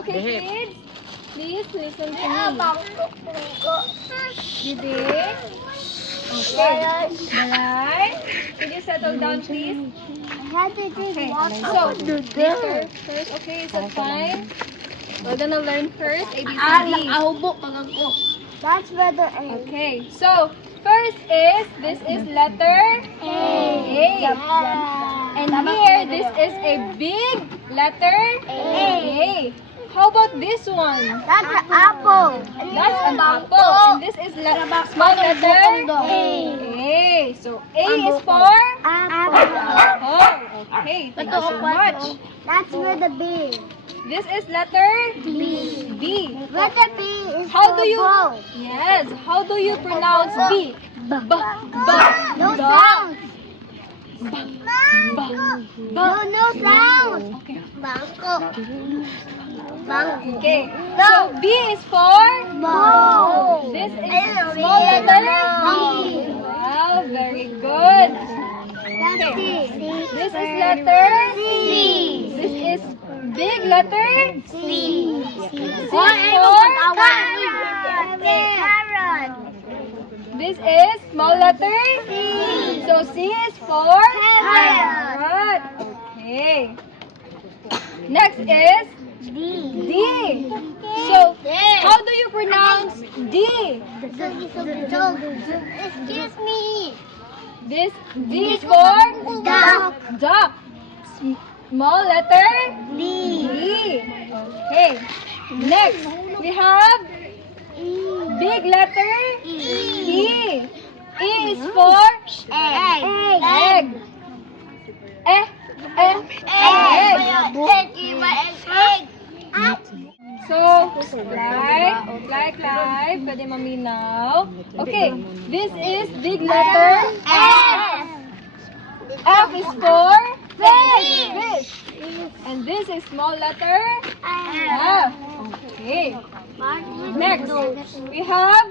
Okay, kids, please listen to me. Didi. Okay. Balay. Could you settle down, please? Okay. So, later first. Okay, is that fine? We're gonna learn first A, B, C, D. That's where the A. Okay. So, first is, this is letter A. And here, this is a big letter A. How about this one? That's an apple. That's an apple. And this is small letter A. So, A is for Apple. apple. Okay, thank you so much. That's where the B. This is letter B. B. Where the B is How for do you? bowl. Yes. How do you pronounce B? B. No B. sounds. B. No sounds. Okay. Bangko. Bangko. Okay. So B is for Bowl. This is small letter B. Wow, very good. That's C. This is letter C. This is big letter C. C is for Carrot. This is small letter C. So C is for Carrot. Okay. Next is D. D. So how do you pronounce D? Excuse me. This D is for Duck. duck. Small letter D. D. Okay. Next we have big letter E. E is for Egg. egg. Egg. So, like, pwede maminaw. Okay, this is big letter F. F is for fish. And this is small letter F. Okay. Next, we have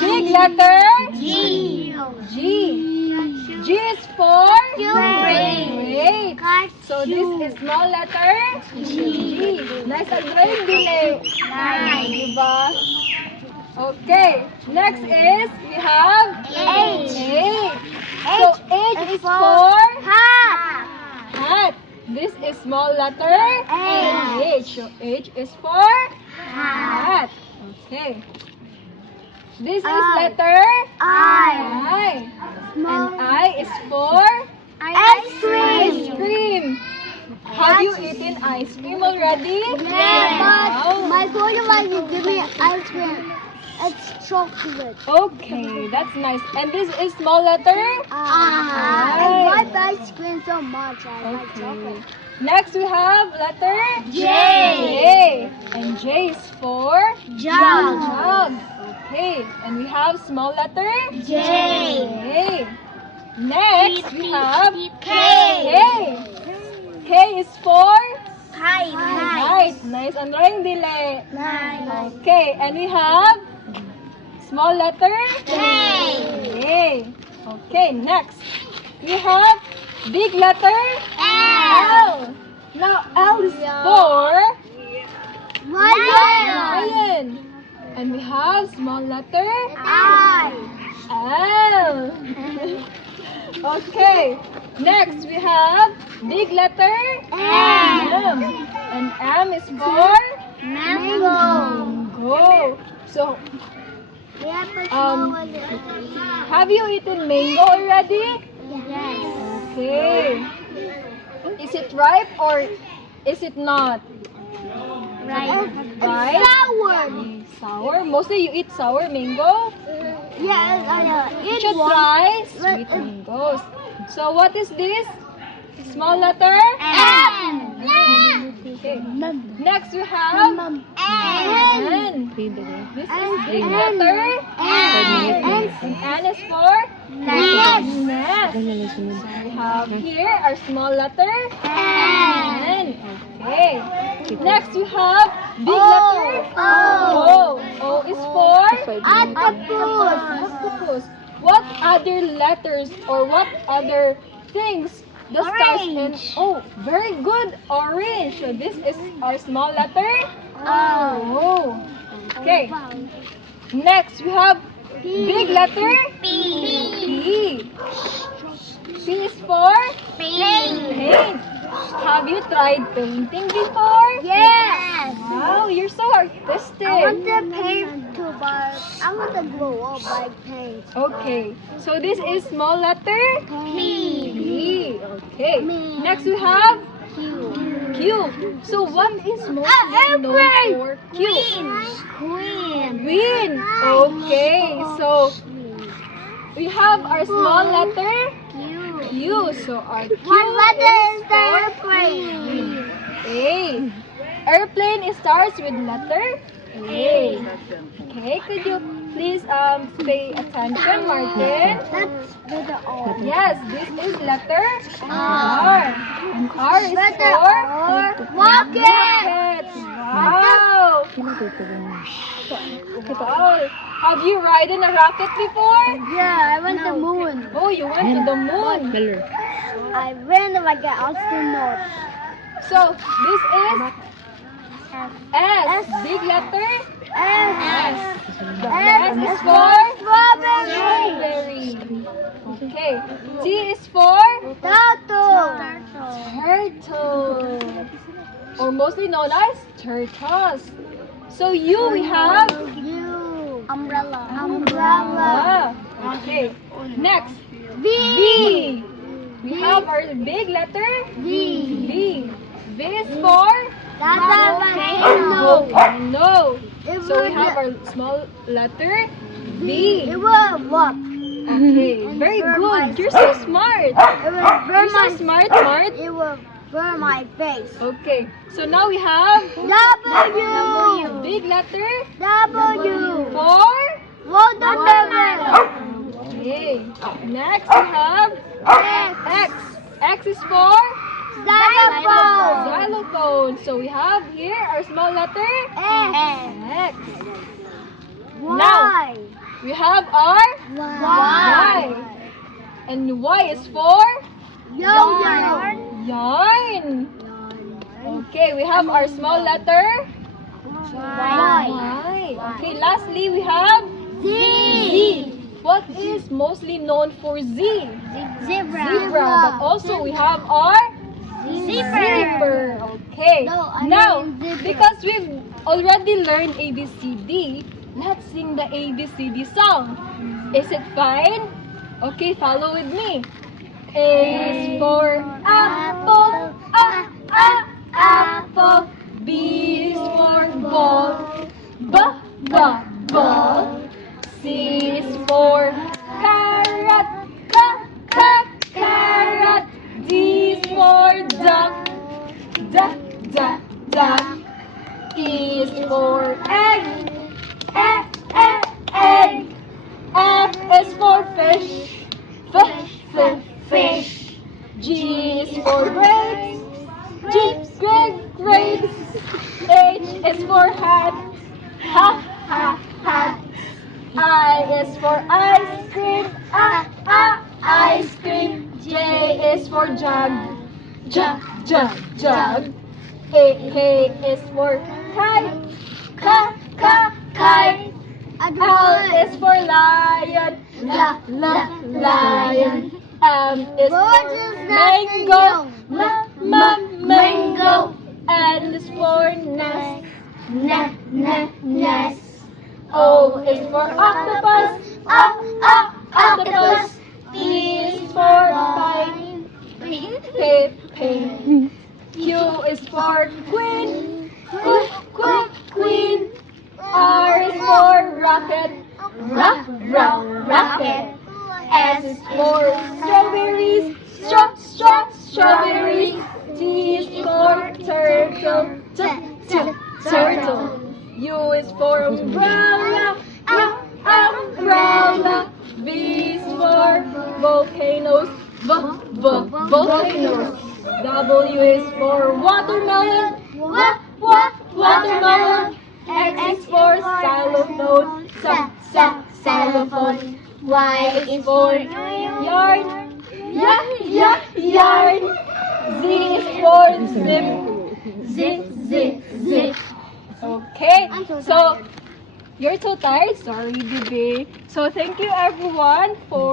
big letter G. G. G is for Grape. grape. So this is small letter G. Nice and grape dili. Diba? Okay. Next is we have H. So H is for Hat. hat. This is small letter H. So H is for hat. Okay. This is letter I. And I is for Ice ice cream. cream. Have you eaten ice cream already? Yeah, but Wow. my grandma will give me ice cream. It's chocolate. Okay, that's nice. And this is small letter I like ice cream so much. I like Okay. chocolate. Next we have letter J. J. And J is for Jug. jug. Okay, and we have small letter J. J. Next we have K. K is for Kite. kite. Nice and ring dili. Nice. Okay, and we have small letter K. K. Okay, next we have big letter L. Now L is for lion. And we have small letter I. L. Okay, next we have big letter M. And M is for Mango. mango. So, We have a Um, small one. have you eaten mango already? Yes. Okay. Is it ripe or is it not? Right. Right? Sour. Sour? Mostly you eat sour mango? Yes, I know. You should try sweet mangoes. So what is this? Small letter? M. Okay. Next we have N. This is big letter N. And N is for Nest. nest. We have here our small letter N. N. Okay. Next we have big O. letter O. O is for Octopus. octopus. What other letters or what other things the stars in, oh, very good, orange. So this is our small letter. Oh. Okay. Next, we have big letter P. P is for paint. Have you tried painting before? Yes. Wow, you're so artistic. I want to paint too, but I want to grow up by paint. Okay, so this is small letter P. Okay. Next we have Q. So what is mostly known for Q? Queen. Okay, so we have our small letter Q. So our Q What letter is is the for airplane? A. Airplane, it starts with letter A. Okay, could you please pay attention, Martin? That's letter R. Yes, this is letter R. And R is Letter for R. Rocket. rocket. Wow. Wow. Have you ridden a rocket before? Yeah, I went to the moon. Oh, you went to the moon. I ran like an astronaut. So, this is S. Big letter S. The S is for Strawberry. strawberry. Okay. T is for Turtle. turtle. Or mostly known as turtles. So U we have U. Umbrella. Ah, okay. Next, V. We have our big letter V. V. V is for That's a volcano. no. It So we would- have our small letter V. It will walk. Okay, very good. You're so smart. It will burn You're so my. smart, Mart. It will burn my face. Okay, so now we have W. big letter W. for Watermelon. okay. Next we have X. X is for Xylophone. xylophone. So we have here our small letter X. Y. We have our Y. And Y is for Yarn. yarn. Okay, we have our small letter Y. Y. Okay, lastly we have Z. Z. What is mostly known for Z? Zebra. Zebra. But also we have our zipper. Okay. No, I Now, mean zipper. because we've already learned ABCD, let's sing the ABCD song. Is it fine? Okay, follow with me. A is for apple, apple. B is for ball, ball. C is for carrot, carrot. D is for duck, duck. E is for egg, egg. F is for fish, fish. G is for grapes, grapes. H is for hat, hat. I is for ice cream, ice cream. J is for jug, jug. K is for kite, kite. L is for lion, lion. M is for mango, mango. N is for nest. O is for octopus, octopus. P is for pin. Q is for queen, queen. R is for rocket, rocket. S is for strawberries, strawberries. T is for turtle, turtle. U is for umbrella, umbrella. V is for volcanoes, volcanoes. W is for watermelon, watermelon. X is for xylophone, xylophone. Y is for yarn, yarn. Z is for zip. Zip, zip, zip. Okay. I'm so So, tired. you're so tired? Sorry, baby. So, thank you everyone for